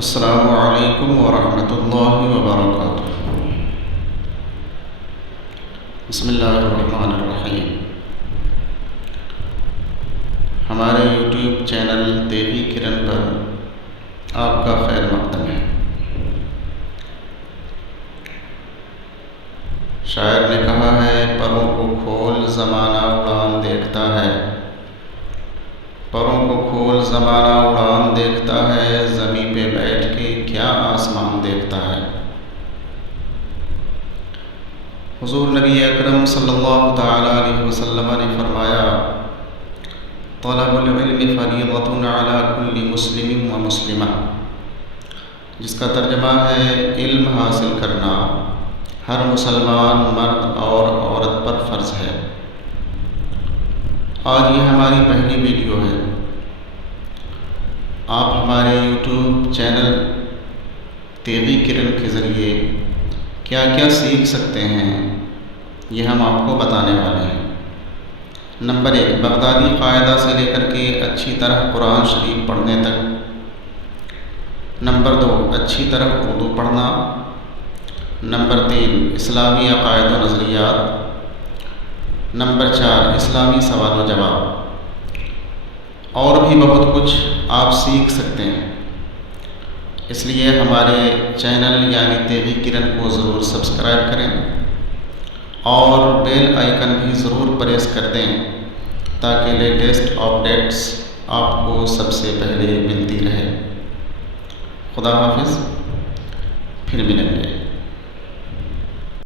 السلام علیکم ورحمۃ اللہ وبرکاتہ۔ بسم اللہ الرحمن الرحیم۔ ہمارے یوٹیوب چینل دیوی کرن پر آپ کا خیر مقدم ہے۔ شاعر نے کہا ہے، پروں کو کھول زمانہ اڑان دیکھتا ہے، پروں کو کھول زمانہ اڑان دیکھتا ہے، زمیں پہ بیٹھ کے کیا آسمان دیکھتا ہے۔ حضور نبی اکرم صلی اللہ تعالی علیہ وسلم نے فرمایا، طلب العلم فریضۃ علی کل مسلم و مسلمہ، جس کا ترجمہ ہے علم حاصل کرنا ہر مسلمان مرد اور عورت پر فرض ہے۔ آج یہ ہماری پہلی ویڈیو ہے۔ آپ ہمارے یوٹیوب چینل دیوی کرن کے ذریعے کیا کیا سیکھ سکتے ہیں، یہ ہم آپ کو بتانے والے ہیں۔ نمبر 1، بغدادی قاعدہ سے لے کر کے اچھی طرح قرآن شریف پڑھنے تک۔ نمبر 2، اچھی طرح اردو پڑھنا۔ نمبر 3، اسلامی عقائد و نظریات۔ نمبر 4، اسلامی سوال و جواب۔ اور بھی بہت کچھ آپ سیکھ سکتے ہیں، اس لیے ہمارے چینل یعنی دیوی کرن کو ضرور سبسکرائب کریں اور بیل آئیکن بھی ضرور پریس کر دیں تاکہ لیٹسٹ اپڈیٹس آپ کو سب سے پہلے ملتی رہے۔ خدا حافظ، پھر ملیں گے۔